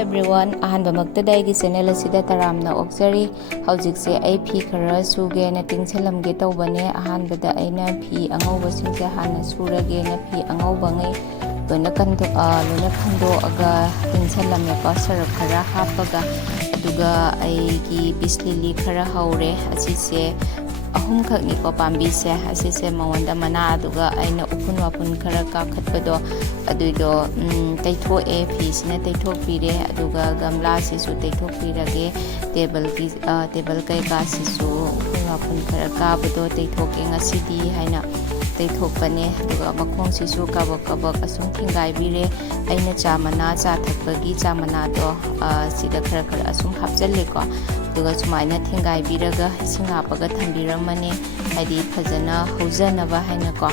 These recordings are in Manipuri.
everyone, ahanbamaktada aigi channel asida taramna okjari. Haujikse ai phi khara suge na tingsalamge tawbane. Ahanbada aina phi angauba singse hana surage na phi angauba ngai loina khando aga tingsalame ko sarak khara hapaga aduga aigi bislili khara haure asise ahum khakni ko pambi se asise mawanda mana aduga aina upun khara ka khatpado aduido taitho e phi sina taitho pire aduga gamla sisu taitho pirage table kai ka sisu upun khara ka bado taitho ke ngasidi haina taitho pane aduga makhong sisu kabak asum thingai bire aina chamana cha thakbagi chamana do sida khara asum hapjalle ko aduga sumaina thingai biraga singapaga thambiramani haidi phajana hojana ba haina ko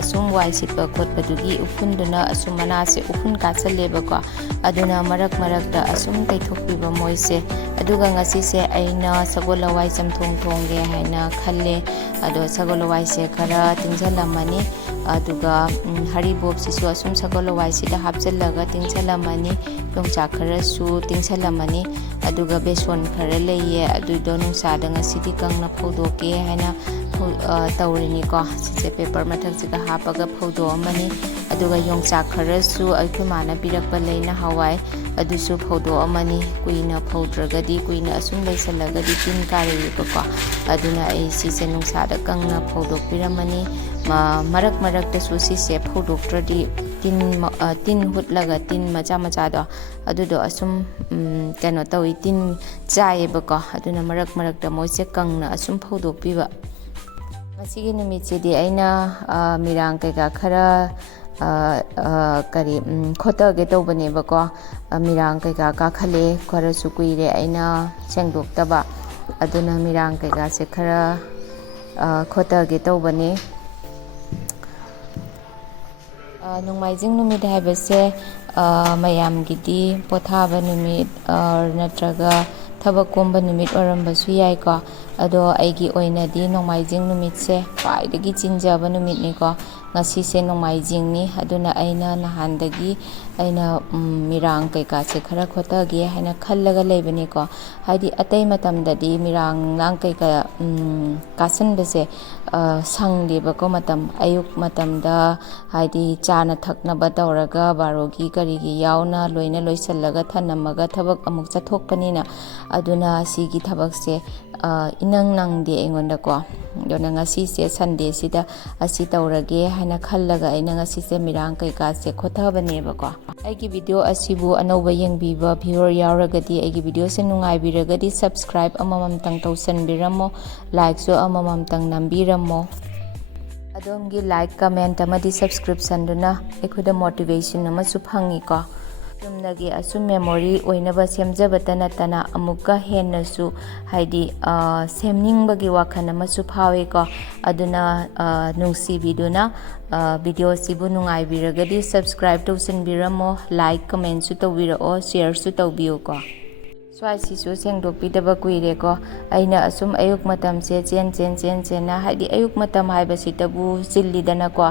asum wai sitba khotpadugi uphunduna asum manase uphun ka chaleba ko aduna marak da asum taithokpiba moise aduga ngasi se aina sagola wai chamthong thongge haina khalle ado sagola wai se khara tingjalamani aduga haribob sisu asum sagola wai sida hapjallaga tingjalamani yongcha khara su tingjalamani aduga beson khara leye adudo nungsada ngasidi kangna phodoke haina taurini ko sise paper mathak siga hapaga phodo amani aduga yongcha khara su aikhoi mana pirakpa leina hawai adusu phodo amani kuina phodragadi kuina asum leisalagadi tin kare ko aduna ai sise nungsada kangna phodo piramani marak ta su sise phodo tradi tin hutlaga tin macha do adudo asum kano tawi tin chai bako aduna marak ta moise kangna asum phodo piba masigi numitchidi aina mirang kaika khara kari khota ge tawbane bako mirang kaika ka khale khara su kuire aina sengdok taba aduna mirang kaika se khara khota ge tawbane nongmaijing numit haibase mayamgidi pothaba numit natraga thabak komba numit orambasu yai ko ado aigi oinadi nongmaijing numit se paidagi chinjaba numit ni ko ngasi se nongmaijing ni aduna aina nahandagi aina mirang kaika se khara khota ge haina khallaga leibani ko haidi atai matamdadi mirang nang kaika kasan base sangdeba ko matam ayuk matamda haidi chana thakna batawraga barogi karigi yauna loina loisallaga thanamaga thabak amuk chathokpanina aduna sigi thabak se inang nangde engonda ko dona ngasi se sunday sida asi tawrage haina khallaga aina ngasi se mirang kaika se khothabane ba ko aigi video asibu anoba yengbiba viewer yauragadi aigi video se nungai biragadi subscribe amamam tang tausan biramo like so amamam tang nambiramo adongi like comment amadi subscription duna ekhuda motivation amasu phangi ko tumnagi asum memory oinaba semjabata natana amuka hennasu haidi semningbagi wakhana masu phawe ko aduna nungsi biduna video sibu nungai biragadi subscribe to sinbiramo like comment su tawbira o share su tawbiyo ko swai sisu sengdokpidaba kuire ko aina asum ayuk matam se chen na haidi ayuk matam haiba sitabu chillidana ko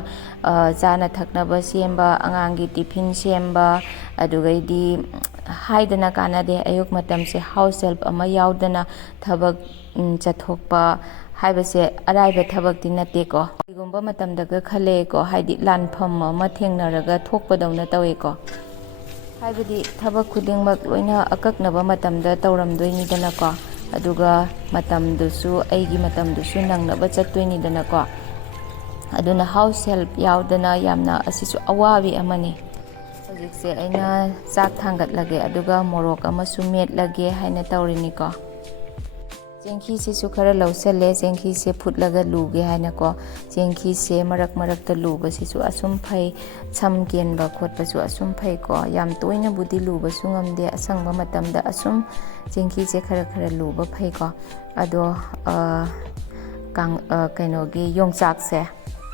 jana thaknaba semba angangi tiffin semba adugaidi haidana kanade ayuk matam se house help ama yaudana thabak chathokpa haibase araiba thabak dinate ko igumba matam daga khale ko haidi lanpham ama thengnaraga thokpadawna tawe ko haibadi thabak khudingmak loina akaknaba matamda tawramdoini dana ko aduga matamdusu aigi matamdusu nangnaba chattoini dana ko aduna house help yaudana yamna asisu awabi amani hojikse aina chak thangatlage aduga morok amasu metlage haina tawrini ko jengki se su khara lausale jengki se phutlaga luge haina ko jengki se marak ta luba sisu asum phai chamgen ba khotpa su asum phai ko yam toina budi luba su ngamde asangba matamda asum jengki se khara luba phai ko ado kainogi yongchak se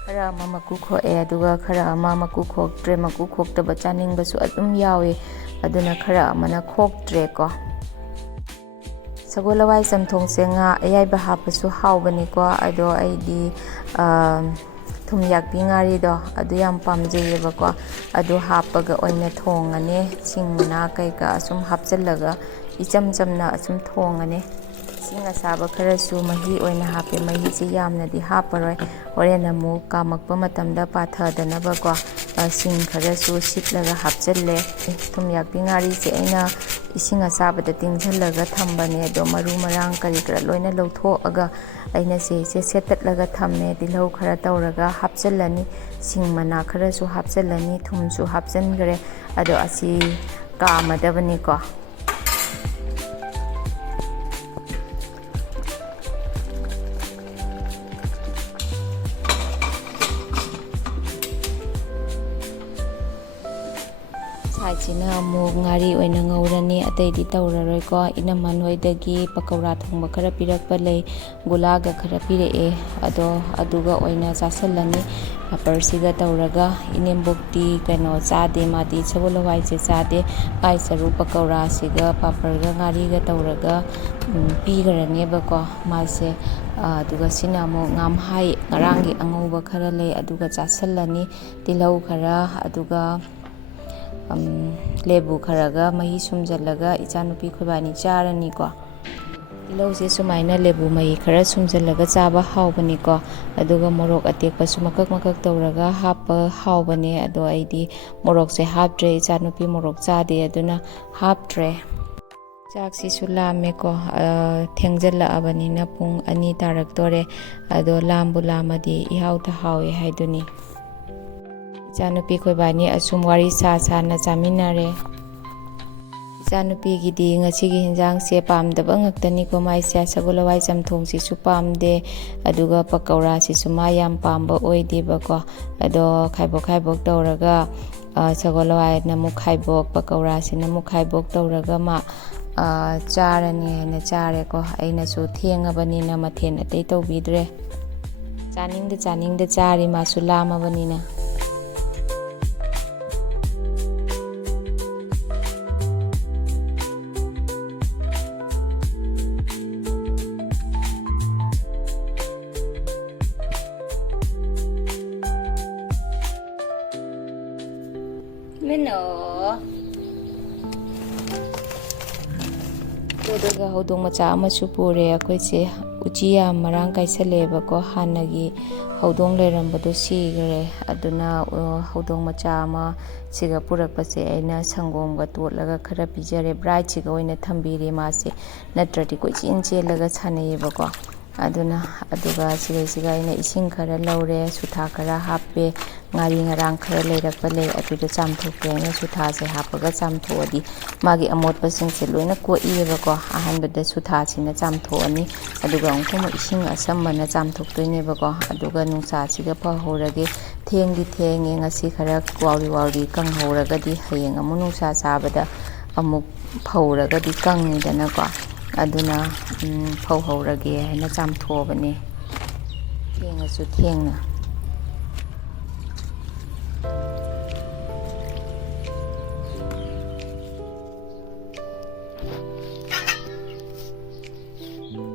khara ama maku kho e aduga khara ama maku khok tre maku khok ta bachaning ba su adum yawe aduna khara amana khok tre ko sagola wai samthong se nga ayai ba hapasu hawbani ko ado aidi ꯊꯨꯝ ꯌꯥꯛꯄꯤ ꯉꯥꯔꯤꯗꯣ ꯑꯗꯨ ꯌꯥꯝ ꯄꯥꯝꯖꯩꯌꯦꯕꯀꯣ ꯑꯗꯨ ꯍꯥꯞꯄꯒ ꯑꯣꯏꯅ ꯊꯣꯡꯉꯅꯤ ꯁꯤꯡ ꯃꯅꯥ ꯀꯩꯀꯥ ꯑꯁꯨꯝ ꯍꯥꯞꯆꯤꯜꯂꯒ ꯏꯆꯝ ꯆꯝꯅ ꯑꯁꯨꯝ ꯊꯣꯡꯉꯅꯤ ꯏꯁꯤꯡ ꯑꯁꯥꯕ ꯈꯔꯁꯨ ꯃꯍꯤ ꯑꯣꯏꯅ ꯍꯥꯞꯄꯦ ꯃꯍꯤꯁꯤ ꯌꯥꯝꯅꯗꯤ ꯍꯥꯞꯄꯔꯣꯏ ꯍꯣꯔꯦꯟ ꯑꯃꯨꯛ ꯀꯥꯝꯃꯛꯄ ꯃꯇꯝꯗ ꯄꯥꯊꯗꯅꯕꯀꯣ ꯁꯤꯡ ꯈꯔꯁꯨ ꯁꯤꯠꯂꯒ ꯍꯥꯞꯆꯤꯜꯂꯦ ꯊꯨꯝ ꯌꯥꯛꯄꯤ ꯉꯥꯔꯤꯁꯦ ꯑꯩꯅ ꯏꯁꯤꯡ ꯑꯁꯥꯕꯗ ꯇꯤꯡꯁꯤꯜꯂꯒ ꯊꯝꯕꯅꯦ ꯑꯗꯣ ꯃꯔꯨ ꯃꯔꯥꯡ ꯀꯔꯤ ꯀꯔꯥ ꯂꯣꯏꯅ ꯂꯧꯊꯣꯛꯑꯒ ꯑꯩꯅ ꯁꯤꯁꯦ ꯁꯦꯠꯇꯠꯂꯒ ꯊꯝꯃꯦ ꯇꯤꯜꯍꯧ ꯈꯔ ꯇꯧꯔꯒ ꯍꯥꯞꯆꯤꯜꯂꯅꯤ ꯁꯤꯡ ꯃꯅꯥ ꯈꯔꯁꯨ ꯍꯥꯞꯆꯤꯜꯂꯅꯤ ꯊꯨꯝꯁꯨ ꯍꯥꯞꯆꯤꯟꯈ꯭ꯔꯦ ꯑꯗꯣ ꯑꯁꯤ ꯀꯥꯝꯃꯗꯕꯅꯤꯀꯣ ꯁꯥꯏꯠꯁꯤꯅ ꯑꯃꯨꯛ ꯉꯥꯔꯤ ꯑꯣꯏꯅ ꯉꯧꯔꯅꯤ ꯑꯇꯩꯗꯤ ꯇꯧꯔꯔꯣꯏꯀꯣ ꯏꯅꯝꯃꯟ ꯍꯣꯏꯗꯒꯤ ꯄꯀꯧꯔꯥ ꯊꯣꯡꯕ ꯈꯔ ꯄꯤꯔꯛꯄ ꯂꯩ ꯒꯨꯂꯥꯒ ꯈꯔ ꯄꯤꯔꯛꯑꯦ ꯑꯗꯣ ꯑꯗꯨꯒ ꯑꯣꯏꯅ ꯆꯥꯁꯤꯜꯂꯅꯤ ꯄꯥꯄꯔꯁꯤꯒ ꯇꯧꯔꯒ ꯏꯅꯦꯝꯕꯣꯛꯇꯤ ꯀꯩꯅꯣ ꯆꯥꯗꯦ ꯃꯥꯗꯤ ꯁꯒꯣꯜ ꯍꯋꯥꯏꯁꯦ ꯆꯥꯗꯦ ꯃꯥꯏ ꯁꯔꯨ ꯄꯀꯧꯔꯥꯁꯤꯒ ꯄꯥꯄꯔꯒ ꯉꯥꯔꯤꯒ ꯇꯧꯔꯒ ꯄꯤꯈ꯭ꯔꯅꯦꯕꯀꯣ ꯃꯥꯁꯦ ꯑꯗꯨꯒ ꯁꯤꯅ ꯑꯃꯨꯛ ꯉꯥꯝꯍꯥꯏ ꯉꯔꯥꯡꯒꯤ ꯑꯉꯧꯕ ꯈꯔ ꯂꯩ ꯑꯗꯨꯒ ꯆꯥꯁꯤꯜꯂꯅꯤ ꯇꯤꯜꯍꯧ ꯈꯔ ꯑꯗꯨꯒ ꯂꯦꯕꯨ ꯈꯔꯒ ꯃꯍꯤ ꯁꯨꯝꯖꯤꯜꯂꯒ ꯏꯆꯥꯅꯨꯄꯤ ꯈꯣꯏꯕꯥꯅꯤ ꯆꯥꯔꯅꯤꯀꯣ ꯇꯤꯜꯍꯧꯁꯦ ꯁꯨꯃꯥꯏꯅ ꯂꯦꯕꯨ ꯃꯍꯤ ꯈꯔ ꯁꯨꯝꯖꯤꯜꯂꯒ ꯆꯥꯕ ꯍꯥꯎꯕꯅꯤꯀꯣ ꯑꯗꯨꯒ ꯃꯣꯔꯣꯛ ꯑꯇꯦꯛꯄꯁꯨ ꯃꯀꯛ ꯃꯀꯛ ꯇꯧꯔꯒ ꯍꯥꯞꯄ ꯍꯥꯎꯕꯅꯦ ꯑꯗꯣ ꯑꯩꯗꯤ ꯃꯣꯔꯣꯛꯁꯦ ꯍꯥꯞꯇ꯭ꯔꯦ ꯏꯆꯥꯅꯨꯄꯤ ꯃꯣꯔꯣꯛ ꯆꯥꯗꯦ ꯑꯗꯨꯅ ꯍꯥꯞꯇ꯭ꯔꯦ ꯆꯥꯛꯁꯤꯁꯨ ꯂꯥꯝꯃꯦꯀꯣ ꯊꯦꯡꯖꯤꯜꯂꯛꯑꯕꯅꯤꯅ ꯄꯨꯡ 2 ꯇꯥꯔꯛꯇꯣꯔꯦ ꯑꯗꯣ ꯂꯥꯝꯕꯨ ꯂꯥꯝꯃꯗꯤ ꯏꯍꯥꯎꯇ ꯍꯥꯎꯋꯦ ꯍꯥꯏꯗꯨꯅꯤ ꯏꯆꯥꯅꯨꯄꯤ ꯈꯣꯏꯕꯥꯅꯤ ꯑꯁꯨꯝ ꯋꯥꯔꯤ ꯁꯥꯅ ꯆꯥꯃꯤꯟꯅꯔꯦ ꯏꯆꯥꯅꯨꯄꯤꯒꯤꯗꯤ ꯉꯁꯤꯒꯤ ꯍꯤꯟꯖꯥꯡꯁꯦ ꯄꯥꯝꯗꯕ ꯉꯥꯛꯇꯅꯤꯀꯣ ꯃꯥꯏꯁꯦ ꯁꯒꯣꯜ ꯍꯋꯥꯏ ꯆꯝꯊꯣꯡꯁꯤꯁꯨ ꯄꯥꯝꯗꯦ ꯑꯗꯨꯒ ꯄꯀꯧꯔꯥꯁꯤꯁꯨ ꯃꯥ ꯌꯥꯝ ꯄꯥꯝꯕ ꯑꯣꯏꯗꯦꯕꯀꯣ ꯑꯗꯣ ꯈꯥꯏꯕꯣꯛ ꯈꯥꯏꯕꯣꯛ ꯇꯧꯔꯒ ꯁꯒꯣꯜ ꯍꯋꯥꯏꯅ ꯑꯃꯨꯛ ꯈꯥꯏꯕꯣꯛ ꯄꯀꯧꯔꯥꯁꯤꯅ ꯑꯃꯨꯛ ꯈꯥꯏꯕꯣꯛ ꯇꯧꯔꯒ ꯃꯥ ꯆꯥꯔꯅꯤ ꯍꯥꯏꯅ ꯆꯥꯔꯦꯀꯣ ꯑꯩꯅꯁꯨ ꯊꯦꯡꯉꯕꯅꯤꯅ ꯃꯊꯦꯜ ꯑꯇꯩ ꯇꯧꯕꯤꯗ꯭ꯔꯦ ꯆꯥꯅꯤꯡꯗ ꯆꯥꯔꯤ ꯃꯥꯁꯨ ꯂꯥꯝꯃꯕꯅꯤꯅ ꯑꯗꯨꯒ ꯍꯧꯗꯣꯡ ꯃꯆꯥ ꯑꯃꯁꯨ ꯄꯨꯔꯦ ꯑꯩꯈꯣꯏꯁꯦ ꯎꯆꯤ ꯌꯥꯝ ꯃꯔꯥꯡ ꯀꯥꯏꯁꯜꯂꯛꯑꯦꯕꯀꯣ ꯍꯥꯟꯅꯒꯤ ꯍꯧꯗꯣꯡ ꯂꯩꯔꯝꯕꯗꯣ ꯁꯤꯈ꯭ꯔꯦ ꯑꯗꯨꯅ ꯍꯧꯗꯣꯡ ꯃꯆꯥ ꯑꯃ ꯁꯤꯒ ꯄꯨꯔꯛꯄꯁꯦ ꯑꯩꯅ ꯁꯪꯒꯣꯝꯒ ꯇꯣꯠꯂꯒ ꯈꯔ ꯄꯤꯖꯔꯦ ꯕ꯭ꯔꯥꯏꯠꯁꯤꯒ ꯑꯣꯏꯅ ꯊꯝꯕꯤꯔꯦ ꯃꯥꯁꯦ ꯅꯠꯇ꯭ꯔꯗꯤ ꯀꯣꯏꯆꯦꯟ ꯆꯦꯜꯂꯒ ꯁꯥꯟꯅꯩꯌꯦꯕꯀꯣ ꯑꯗꯨꯒ ꯁꯤꯗꯩꯁꯤꯒ ꯑꯩꯅ ꯏꯁꯤꯡ ꯈꯔ ꯂꯧꯔꯦ ꯁꯨꯊꯥ ꯈꯔ ꯍꯥꯞꯄꯦ ꯉꯥꯔꯤ ꯉꯔꯥꯡ ꯈꯔ ꯂꯩꯔꯛꯄ ꯂꯩ ꯑꯗꯨꯗ ꯆꯥꯝꯊꯣꯛꯀꯦ ꯑꯩꯅ ꯁꯨꯊꯥꯁꯦ ꯍꯥꯞꯄꯒ ꯆꯥꯝꯊꯣꯛꯑꯗꯤ ꯃꯥꯒꯤ ꯑꯃꯣꯠꯄꯁꯤꯡꯁꯦ ꯂꯣꯏꯅ ꯀꯣꯛꯏꯑꯕꯀꯣ ꯑꯍꯥꯟꯕꯗ ꯁꯨꯊꯥꯁꯤꯅ ꯆꯥꯝꯊꯣꯛꯑꯅꯤ ꯑꯗꯨꯒ ꯑꯃꯨꯛ ꯏꯁꯤꯡ ꯑꯁꯝꯕꯅ ꯆꯥꯝꯊꯣꯛꯇꯣꯏꯅꯦꯕꯀꯣ ꯑꯗꯨꯒ ꯅꯨꯡꯁꯥꯁꯤꯒ ꯐꯧꯍꯧꯔꯒꯦ ꯊꯦꯡꯗꯤ ꯊꯦꯡꯉꯦ ꯉꯁꯤ ꯈꯔ ꯋꯥꯎꯔꯤ ꯀꯪꯍꯧꯔꯒꯗꯤ ꯍꯌꯦꯡ ꯑꯃꯨꯛ ꯅꯨꯡꯁꯥ ꯆꯥꯕꯗ ꯑꯃꯨꯛ ꯐꯧꯔꯒꯗꯤ ꯀꯪꯉꯤꯗꯅꯀꯣ ꯑꯗꯨꯅ ꯐꯧꯍꯧꯔꯒꯦ ꯍꯥꯏꯅ ꯆꯥꯝꯊꯣꯛꯑꯕꯅꯦ ꯊꯦꯡꯉꯁꯨ ꯊꯦꯡꯅ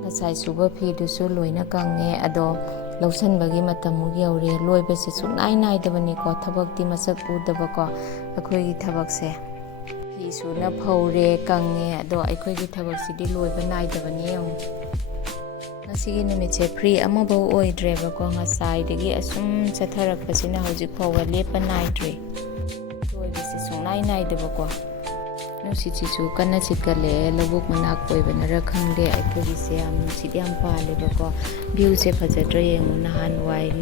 ꯉꯁꯥꯏ ꯁꯨꯕ ꯐꯤꯗꯨꯁꯨ ꯂꯣꯏꯅ ꯀꯪꯉꯦ ꯑꯗꯣ ꯂꯧꯁꯟꯕꯒꯤ ꯃꯇꯝꯃꯨꯛ ꯌꯧꯔꯦ ꯂꯣꯏꯕꯁꯦ ꯁꯨꯡꯅꯥꯏ ꯅꯥꯏꯗꯕꯅꯤꯀꯣ ꯊꯕꯛꯇꯤ ꯃꯁꯛ ꯎꯗꯕꯀꯣ ꯑꯩꯈꯣꯏꯒꯤ ꯊꯕꯛꯁꯦ ꯐꯤ ꯁꯨꯅ ꯐꯧꯔꯦ ꯀꯪꯉꯦ ꯑꯗꯣ ꯑꯩꯈꯣꯏꯒꯤ ꯊꯕꯛꯁꯤꯗꯤ ꯂꯣꯏꯕ ꯅꯥꯏꯗꯕꯅꯤ ꯌꯦꯡꯉꯨ ꯉꯁꯤꯒꯤ ꯅꯨꯃꯤꯠꯁꯦ ꯐ꯭ꯔꯤ ꯑꯃꯐꯥꯎ ꯑꯣꯏꯗ꯭ꯔꯦꯕꯀꯣ ꯉꯁꯥꯏꯗꯒꯤ ꯑꯁꯨꯝ ꯆꯠꯊꯔꯛꯄꯁꯤꯅ ꯍꯧꯖꯤꯛ ꯐꯥꯎꯕ ꯂꯦꯞꯄ ꯅꯥꯏꯗ꯭ꯔꯤ ꯂꯣꯏꯕꯁꯦ ꯁꯨꯡꯅꯥꯏ ꯅꯥꯏꯗꯕꯀꯣ ꯅꯨꯡꯁꯤꯠꯁꯤꯁꯨ ꯀꯟꯅ ꯁꯤꯠꯀꯠꯂꯛꯑꯦ ꯂꯧꯕꯨꯛ ꯃꯅꯥꯛ ꯑꯣꯏꯕꯅꯔ ꯈꯪꯗꯦ ꯑꯩꯈꯣꯏꯒꯤꯁꯦ ꯌꯥꯝ ꯅꯨꯡꯁꯤꯠ ꯌꯥꯝ ꯄꯥꯜꯂꯦꯕꯀꯣ ꯚ꯭ꯌꯨꯁꯦ ꯐꯖꯗ꯭ꯔꯥ ꯌꯦꯡꯉꯨ ꯅꯍꯥꯟꯋꯥꯏ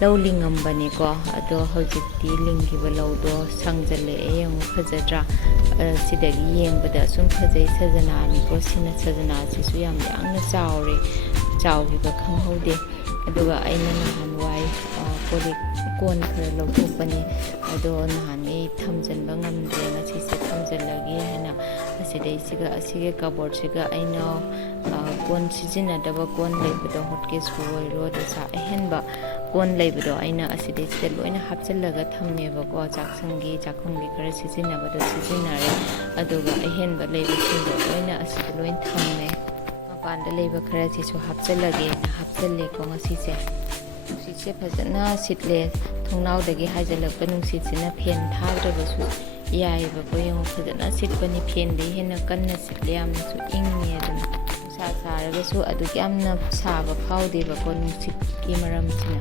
ꯂꯧ ꯂꯤꯡꯉꯝꯕꯅꯤꯀꯣ ꯑꯗꯣ ꯍꯧꯖꯤꯛꯇꯤ ꯂꯤꯡꯈꯤꯕ ꯂꯧꯗꯣ ꯁꯪꯖꯜꯂꯛꯑꯦ ꯌꯦꯡꯉꯨ ꯐꯖꯗ꯭ꯔꯥ ꯁꯤꯗꯒꯤ ꯌꯦꯡꯕꯗ ꯑꯁꯨꯝ ꯐꯖꯩ ꯁꯖꯅꯥꯅꯤꯀꯣ ꯁꯤꯅ ꯁꯖꯅꯥꯁꯤꯁꯨ ꯌꯥꯝ ꯌꯥꯝꯅ ꯆꯥꯎꯔꯦ ꯆꯥꯎꯈꯤꯕ ꯈꯪꯍꯧꯗꯦ ꯑꯗꯨꯒ ꯑꯩꯅ ꯅꯍꯥꯟꯋꯥꯏ ꯀꯣꯟ ꯈꯔ ꯂꯧꯊꯣꯛꯄꯅꯤ ꯑꯗꯣ ꯅꯍꯥꯟꯉꯩ ꯊꯝꯖꯤꯟꯕ ꯉꯝꯗ꯭ꯔꯦ ꯉꯁꯤꯁꯦ ꯊꯝꯖꯤꯜꯂꯒꯦ ꯍꯥꯏꯅ ꯑꯁꯤꯒꯤ ꯀꯕꯣꯔꯗꯁꯤꯒ ꯑꯩꯅ ꯀꯣꯟ ꯁꯤꯖꯤꯟꯅꯗꯕ ꯀꯣꯟ ꯂꯩꯕꯗꯣ ꯍꯣꯠꯀꯦꯁꯄꯨ ꯑꯣꯏꯔꯣ ꯑꯗꯨꯒ ꯑꯍꯦꯟꯕ ꯀꯣꯟ ꯂꯩꯕꯗꯣ ꯑꯩꯅ ꯑꯁꯤꯗꯩꯁꯤꯗ ꯂꯣꯏꯅ ꯍꯥꯞꯆꯤꯜꯂꯒ ꯊꯝꯃꯦꯕꯀꯣ ꯆꯥꯛꯈꯨꯝꯒꯤ ꯈꯔ ꯁꯤꯖꯤꯟꯅꯕꯗꯣ ꯁꯤꯖꯤꯟꯅꯔꯦ ꯑꯗꯨꯒ ꯑꯍꯦꯟꯕ ꯂꯩꯕꯁꯤꯡꯗꯣ ꯂꯣꯏꯅ ꯑꯁꯤꯗ ꯂꯣꯏꯅ ꯊꯝꯃꯦ ꯃꯄꯥꯟꯗ ꯂꯩꯕ ꯈꯔꯁꯤꯁꯨ ꯍꯥꯞꯆꯤꯜꯂꯒꯦꯅ ꯍꯥꯞꯆꯤꯜꯂꯦꯀꯣ ꯉꯁꯤꯁꯦ ꯅꯨꯡꯁꯤꯠ ꯅꯨꯡꯁꯤꯠꯁꯦ ꯐꯖꯅ ꯁꯤꯠꯂꯦ ꯊꯣꯡꯅꯥꯎꯗꯒꯤ ꯍꯥꯏꯖꯤꯜꯂꯛꯄ ꯅꯨꯡꯁꯤꯠꯁꯤꯅ ꯐꯦꯟ ꯊꯥꯗ꯭ꯔꯕꯁꯨ ꯌꯥꯏꯑꯕꯀꯣ ꯌꯦꯡꯉꯣ ꯐꯖꯅ ꯁꯤꯠꯄꯅꯤ ꯉꯁꯥꯏꯗꯒꯤ ꯍꯦꯟꯅ ꯀꯟꯅ ꯁꯤꯠꯂꯦ ꯌꯥꯝꯅꯁꯨ ꯏꯪꯉꯦ ꯑꯗꯨꯅ ꯅꯨꯡꯁꯥ ꯁꯥꯔꯒꯁꯨ ꯑꯗꯨꯛ ꯌꯥꯝꯅ ꯁꯥꯕ ꯐꯥꯎꯗꯦꯕꯀꯣ ꯅꯨꯡꯁꯤꯠꯀꯤ ꯃꯔꯝꯁꯤꯅ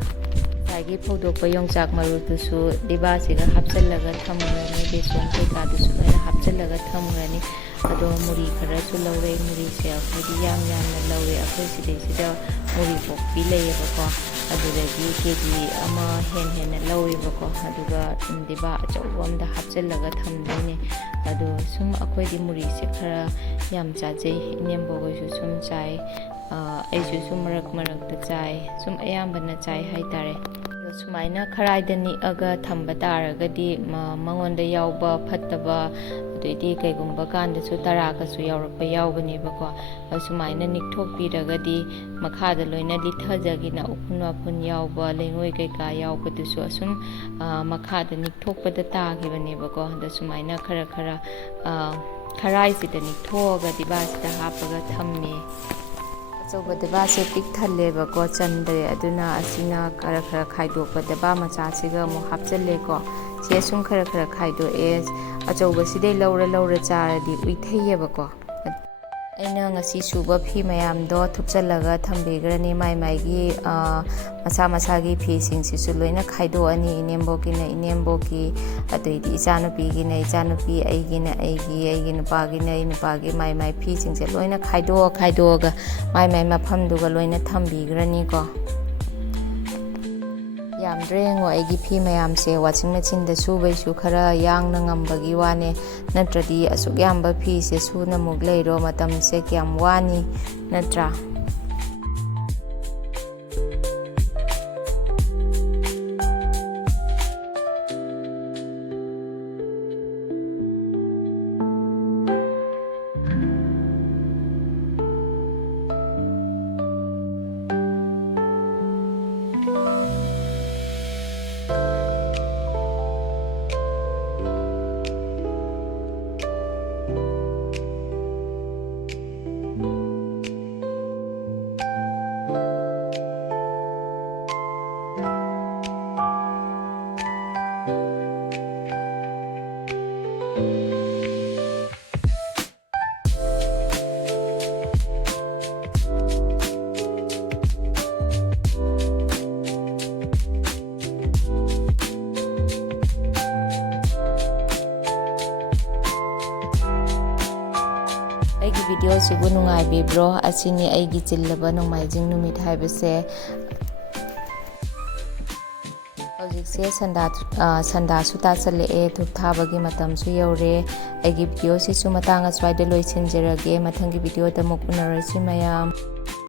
ꯉꯁꯥꯏꯒꯤ ꯐꯧꯗꯣꯛꯄ ꯌꯣꯡꯆꯥꯛ ꯃꯔꯨꯗꯨꯁꯨ ꯗꯤꯕꯥꯁꯤꯒ ꯍꯥꯞꯆꯤꯜꯂꯒ ꯊꯝꯈ꯭ꯔꯅꯤ ꯕꯦꯁꯣꯟ ꯀꯩꯀꯥꯗꯨꯁꯨ ꯂꯣꯏꯅ ꯍꯥꯞꯆꯤꯜꯂꯒ ꯊꯝꯈ꯭ꯔꯅꯤ ꯑꯗꯣ ꯃꯨꯔꯤ ꯈꯔꯁꯨ ꯂꯧꯔꯦ ꯃꯨꯔꯤꯁꯦ ꯑꯩꯈꯣꯏꯗꯤ ꯌꯥꯝꯅ ꯂꯧꯔꯦ ꯑꯩꯈꯣꯏ ꯁꯤꯗꯩꯁꯤꯗ ꯃꯨꯔꯤ ꯄꯣꯛꯄꯤ ꯂꯩꯌꯦꯕꯀꯣ ꯑꯗꯨꯗꯒꯤ KG ꯑꯃ ꯍꯦꯟꯅ ꯂꯧꯋꯦꯕꯀꯣ ꯑꯗꯨꯒ ꯗꯤꯕꯥ ꯑꯆꯧꯕ ꯑꯝꯗ ꯍꯥꯞꯆꯤꯜꯂꯒ ꯊꯝꯗꯣꯏꯅꯦ ꯑꯗꯣ ꯁꯨꯝ ꯑꯩꯈꯣꯏꯗꯤ ꯃꯨꯔꯤꯁꯦ ꯈꯔ ꯌꯥꯝ ꯆꯥꯖꯩ ꯏꯅꯦꯝꯕꯣꯛꯍꯣꯏꯁꯨ ꯁꯨꯝ ꯆꯥꯏ ꯑꯩꯁꯨ ꯁꯨꯝ ꯃꯔꯛꯇ ꯆꯥꯏ ꯁꯨꯝ ꯑꯌꯥꯝꯕꯅ ꯆꯥꯏ ꯍꯥꯏꯇꯥꯔꯦ ꯑꯗꯣ ꯁꯨꯃꯥꯏꯅ ꯈꯔꯥꯏꯗ ꯅꯤꯛꯑꯒ ꯊꯝꯕ ꯇꯥꯔꯒꯗꯤ ꯃꯉꯣꯟꯗ ꯌꯥꯎꯕ ꯐꯠꯇꯕ ꯑꯗꯩꯗꯤ ꯀꯩꯒꯨꯝꯕ ꯀꯥꯟꯗꯁꯨ ꯇꯔꯥꯀꯁꯨ ꯌꯥꯎꯔꯛꯄ ꯌꯥꯎꯕꯅꯦꯕꯀꯣ ꯁꯨꯃꯥꯏꯅ ꯅꯤꯛꯊꯣꯛꯄꯤꯔꯒꯗꯤ ꯃꯈꯥꯗ ꯂꯣꯏꯅ ꯂꯤꯊꯖꯒꯤꯅ ꯎꯐꯨꯟ ꯋꯥꯐꯨꯟ ꯌꯥꯎꯕ ꯂꯩꯉꯣꯏ ꯀꯩꯀꯥ ꯌꯥꯎꯕꯗꯨꯁꯨ ꯑꯁꯨꯝ ꯃꯈꯥꯗ ꯅꯤꯛꯊꯣꯛꯄꯗ ꯇꯥꯈꯤꯕꯅꯦꯕꯀꯣ ꯑꯗꯣ ꯁꯨꯃꯥꯏꯅ ꯈꯔ ꯈꯔꯥꯏꯁꯤꯗ ꯅꯤꯛꯊꯣꯛꯑꯒ ꯗꯤꯕꯥꯁꯤꯗ ꯍꯥꯞꯄꯒ ꯊꯝꯃꯦ ꯑꯆꯧꯕ ꯗꯕꯥꯁꯦ ꯄꯤꯛ ꯊꯜꯂꯦꯕꯀꯣ ꯆꯟꯗ꯭ꯔꯦ ꯑꯗꯨꯅ ꯑꯁꯤꯅ ꯈꯔ ꯈꯥꯏꯗꯣꯛꯄ ꯗꯕꯥ ꯃꯆꯥꯁꯤꯒ ꯑꯃꯨꯛ ꯍꯥꯞꯆꯤꯜꯂꯦꯀꯣ ꯁꯤ ꯁꯨꯝ ꯈꯔ ꯈꯥꯏꯗꯣꯛꯑꯦ ꯑꯆꯧꯕꯁꯤꯗꯩ ꯂꯧꯔ ꯆꯥꯔꯗꯤ ꯎꯏꯊꯩꯌꯦꯕꯀꯣ ꯑꯩꯅ ꯉꯁꯤ ꯁꯨꯕ ꯐꯤ ꯃꯌꯥꯝꯗꯣ ꯊꯨꯞꯆꯜꯂꯒ ꯊꯝꯕꯤꯈ꯭ꯔꯅꯤ ꯃꯥꯒꯤ ꯃꯁꯥꯒꯤ ꯐꯤꯁꯤꯡꯁꯤꯁꯨ ꯂꯣꯏꯅ ꯈꯥꯏꯗꯣꯛꯑꯅꯤ ꯏꯅꯦꯝꯕꯣꯛꯀꯤꯅ ꯏꯅꯦꯝꯕꯣꯛꯀꯤ ꯑꯗꯩꯗꯤ ꯏꯆꯥꯅꯨꯄꯤꯒꯤꯅ ꯏꯆꯥꯅꯨꯄꯤ ꯑꯩꯒꯤꯅ ꯑꯩꯒꯤ ꯅꯨꯄꯥꯒꯤꯅ ꯑꯩ ꯅꯨꯄꯥꯒꯤ ꯃꯥꯏ ꯐꯤꯁꯤꯡꯁꯦ ꯂꯣꯏꯅ ꯈꯥꯏꯗꯣꯛꯑꯒ ꯃꯥꯏ ꯃꯐꯝꯗꯨꯒ ꯂꯣꯏꯅ ꯊꯝꯕꯤꯈ꯭ꯔꯅꯤꯀꯣ ꯌꯥꯝꯗ꯭ꯔꯦ ꯌꯦꯡꯉꯣ ꯑꯩꯒꯤ ꯐꯤ ꯃꯌꯥꯝꯁꯦ ꯋꯥꯁꯤꯡ ꯃꯦꯆꯤꯟꯗ ꯁꯨꯕꯩꯁꯨ ꯈꯔ ꯌꯥꯡꯅ ꯉꯝꯕꯒꯤ ꯋꯥꯅꯦ ꯅꯠꯇ꯭ꯔꯗꯤ ꯑꯁꯨꯛ ꯌꯥꯝꯕ ꯐꯤꯁꯦ ꯁꯨꯅꯃꯨꯛ ꯂꯩꯔꯣ ꯃꯇꯝꯁꯦ ꯀꯌꯥꯝ ꯋꯥꯅꯤ ꯅꯠꯇ꯭ꯔꯥ ꯑꯩꯒꯤ ꯚꯤꯗꯤꯑꯣꯁꯤꯕꯨ ꯅꯨꯡꯉꯥꯏꯕꯤꯕ꯭ꯔꯣ ꯑꯁꯤꯅꯤ ꯑꯩꯒꯤ ꯆꯤꯜꯂꯕ ꯅꯣꯡꯃꯥꯏꯖꯤꯡ ꯅꯨꯃꯤꯠ ꯍꯥꯏꯕꯁꯦ ꯍꯧꯖꯤꯛꯁꯦ ꯁꯟꯗꯥꯁꯨ ꯇꯥꯁꯜꯂꯛꯑꯦ ꯙꯨꯞ ꯊꯥꯕꯒꯤ ꯃꯇꯝꯁꯨ ꯌꯧꯔꯦ ꯑꯩꯒꯤ ꯚꯤꯗꯤꯑꯣꯁꯤꯁꯨ ꯃꯇꯥꯡ ꯑꯁ꯭ꯋꯥꯏꯗ ꯂꯣꯏꯁꯤꯟꯖꯔꯒꯦ ꯃꯊꯪꯒꯤ ꯚꯤꯗꯤꯑꯣꯗ ꯑꯃꯨꯛ ꯎꯅꯔꯁꯤ ꯃꯌꯥꯝ